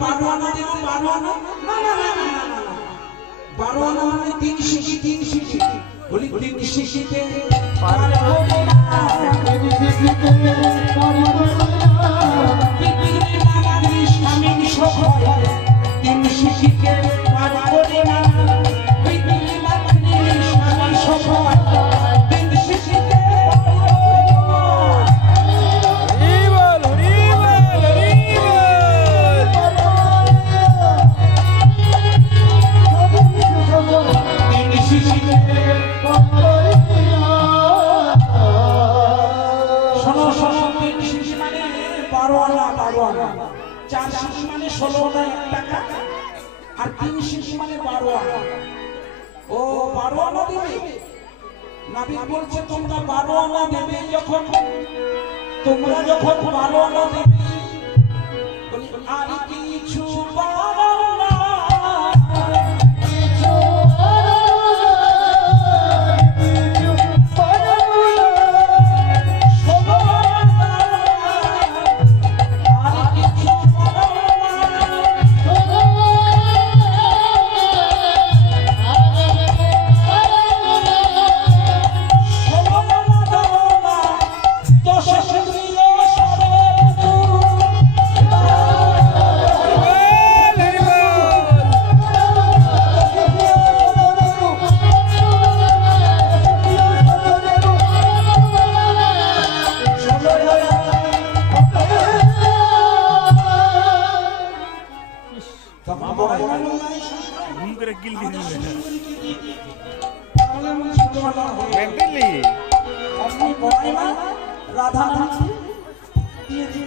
12 আনা দেব 12 আনা না না না না না 12 আনা মানে 3 শিশি বলি 3 শিশিতে পারবো না 3 শিশিতে পারবো না পৃথিবী মামার স্বামী সবাই 3 শিশিতে পারবো না পৃথিবী মামার স্বামী সবাই 3 শিশিতে चार शिशि माने 16 टाका और 3 शिशि माने 12 आना ओ 12 आना देबे नबी बोलছে তোমরা 12 आना দেবে যখন তোমরা যখন 12 आना দেবে বলি আর কিছু 12 আনা राधा दीदी